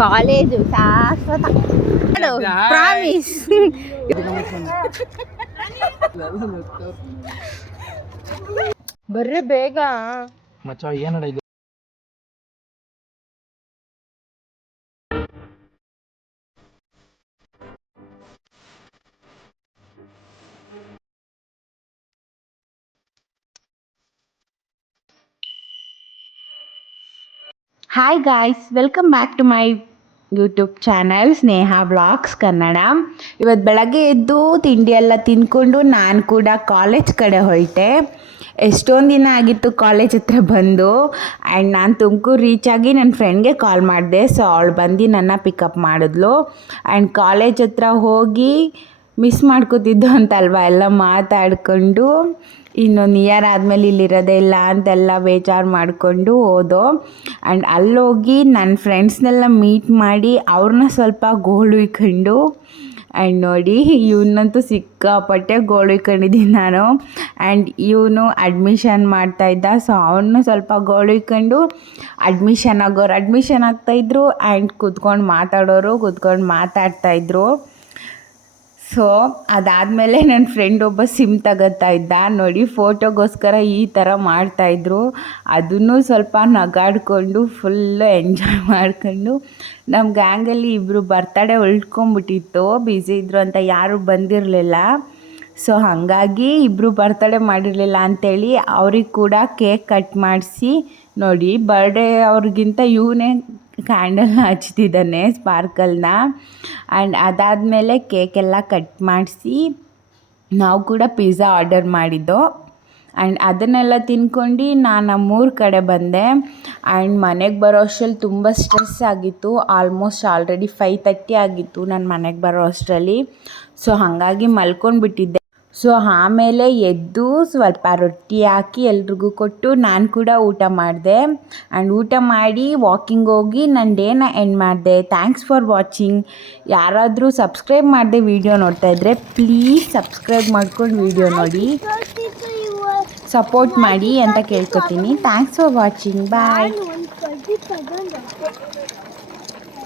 College ಶಾಶ್ವತ promise. ಬರ್ರೆ ಬೇಗ ಮಚ್ಚ ಏನಡ ಇದು. Hi guys, welcome back to my YouTube channel Sneha vlogs Kannada. ಇವತ್ತು ಬೆಳಗ್ಗೆ ಎದ್ದು ತಿಂಡಿ ಎಲ್ಲ ತಿಂದ್ಕೊಂಡು ನಾನು ಕೂಡ ಕಾಲೇಜ್ ಕಡೆ ಹೊರಟೆ. ಎಷ್ಟೊಂದು ದಿನ ಆಗಿತ್ತು ಕಾಲೇಜ್ ಹತ್ರ ಬಂದು. ಆ್ಯಂಡ್ ನಾನು ತುಮಕೂರು ರೀಚ್ ಆಗಿ ನನ್ನ ಫ್ರೆಂಡ್ಗೆ ಕಾಲ್ ಮಾಡಿದೆ. ಸೊ ಅವಳು ಬಂದು ನನ್ನ ಪಿಕಪ್ ಮಾಡಿದ್ಲು. ಆ್ಯಂಡ್ ಕಾಲೇಜ್ ಹತ್ರ ಹೋಗಿ ಮಿಸ್ ಮಾಡ್ಕೋತಿದ್ದು ಅಂತಲ್ವ, ಎಲ್ಲ ಮಾತಾಡಿಕೊಂಡು ಇನ್ನೊಂದು ಇಯರ್ ಆದಮೇಲೆ ಇಲ್ಲಿರೋದೇ ಇಲ್ಲ ಅಂತೆಲ್ಲ ಬೇಜಾರು ಮಾಡಿಕೊಂಡು ಹೋದೋ. ಆ್ಯಂಡ್ ಅಲ್ಲೋಗಿ ನನ್ನ ಫ್ರೆಂಡ್ಸ್ನೆಲ್ಲ ಮೀಟ್ ಮಾಡಿ ಅವ್ರನ್ನ ಸ್ವಲ್ಪ ಗೋಳುಯ್ಕೊಂಡು, ಆ್ಯಂಡ್ ನೋಡಿ ಇವನಂತೂ ಸಿಕ್ಕಾಪಟ್ಟೆ ಗೋಳುಯ್ಕೊಂಡಿದ್ದೀನಿ ನಾನು. ಆ್ಯಂಡ್ ಇವನು ಅಡ್ಮಿಷನ್ ಮಾಡ್ತಾಯಿದ್ದ, ಸೊ ಅವನು ಸ್ವಲ್ಪ ಗೋಳುಯ್ಕೊಂಡು ಅಡ್ಮಿಷನ್ ಆಗೋರು ಅಡ್ಮಿಷನ್ ಆಗ್ತಾಯಿದ್ರು. ಆ್ಯಂಡ್ ಕೂತ್ಕೊಂಡು ಮಾತಾಡೋರು ಕೂತ್ಕೊಂಡು ಮಾತಾಡ್ತಾಯಿದ್ರು. ಸೊ ಅದಾದಮೇಲೆ ನನ್ನ ಫ್ರೆಂಡ್ ಒಬ್ಬ ಸಿಮ್ ತಗೋತಾ ಇದ್ದ. ನೋಡಿ ಫೋಟೋಗೋಸ್ಕರ ಈ ಥರ ಮಾಡ್ತಾಯಿದ್ರು. ಅದನ್ನು ಸ್ವಲ್ಪ ನಗಾಡಿಕೊಂಡು ಫುಲ್ಲು ಎಂಜಾಯ್ ಮಾಡ್ಕೊಂಡು, ನಮ್ಮ ಗ್ಯಾಂಗಲ್ಲಿ ಇಬ್ಬರು ಬರ್ತಡೇ ಉಳ್ಕೊಂಬಿಟ್ಟಿತ್ತು, ಬ್ಯುಸಿ ಇದ್ದರು ಅಂತ ಯಾರೂ ಬಂದಿರಲಿಲ್ಲ. ಸೊ ಹಾಗಾಗಿ ಇಬ್ಬರು ಬರ್ತಡೇ ಮಾಡಿರಲಿಲ್ಲ ಅಂಥೇಳಿ ಅವ್ರಿಗೆ ಕೂಡ ಕೇಕ್ ಕಟ್ ಮಾಡಿಸಿ, ನೋಡಿ ಬರ್ಡೇ ಅವ್ರಿಗಿಂತ ಇವನೇ ಕ್ಯಾಂಡಲ್ನ ಹಚ್ತಿದ್ದಾನೆ ಸ್ಪಾರ್ಕಲ್ನ. ಆ್ಯಂಡ್ ಅದಾದಮೇಲೆ ಕೇಕೆಲ್ಲ ಕಟ್ ಮಾಡಿಸಿ ನಾವು ಕೂಡ ಪಿಜ್ಜಾ ಆರ್ಡರ್ ಮಾಡಿದ್ದೋ. ಆ್ಯಂಡ್ ಅದನ್ನೆಲ್ಲ ತಿನ್ಕೊಂಡು ನಾನು ನಮ್ಮೂರ ಕಡೆ ಬಂದೆ. ಆ್ಯಂಡ್ ಮನೆಗೆ ಬರೋ ಅಷ್ಟರಲ್ಲಿ ತುಂಬ ಸ್ಟ್ರೆಸ್ ಆಗಿತ್ತು. ಆಲ್ಮೋಸ್ಟ್ ಆಲ್ರೆಡಿ 5:30 ಆಗಿತ್ತು ನಾನು ಮನೆಗೆ ಬರೋ ಅಷ್ಟರಲ್ಲಿ. ಸೊ ಹಾಗಾಗಿ ಮಲ್ಕೊಂಡ್ಬಿಟ್ಟಿದ್ದೆ. ಸೊ ಆಮೇಲೆ ಎದ್ದು ಸ್ವಲ್ಪ ರೊಟ್ಟಿ ಹಾಕಿ ಎಲ್ರಿಗೂ ಕೊಟ್ಟು ನಾನು ಕೂಡ ಊಟ ಮಾಡಿದೆ. ಆ್ಯಂಡ್ ಊಟ ಮಾಡಿ ವಾಕಿಂಗ್ ಹೋಗಿ ನನ್ನ ಡೇನ ಎಂಡ್ ಮಾಡಿದೆ. Thanks for watching. ಯಾರಾದರೂ ಸಬ್ಸ್ಕ್ರೈಬ್ ಮಾಡದೆ ವೀಡಿಯೋ ನೋಡ್ತಾ ಇದ್ದರೆ ಪ್ಲೀಸ್ ಸಬ್ಸ್ಕ್ರೈಬ್ ಮಾಡ್ಕೊಂಡು ವೀಡಿಯೋ ನೋಡಿ ಸಪೋರ್ಟ್ ಮಾಡಿ ಅಂತ ಕೇಳ್ಕೊತೀನಿ. Thanks for watching. ಬಾಯ್.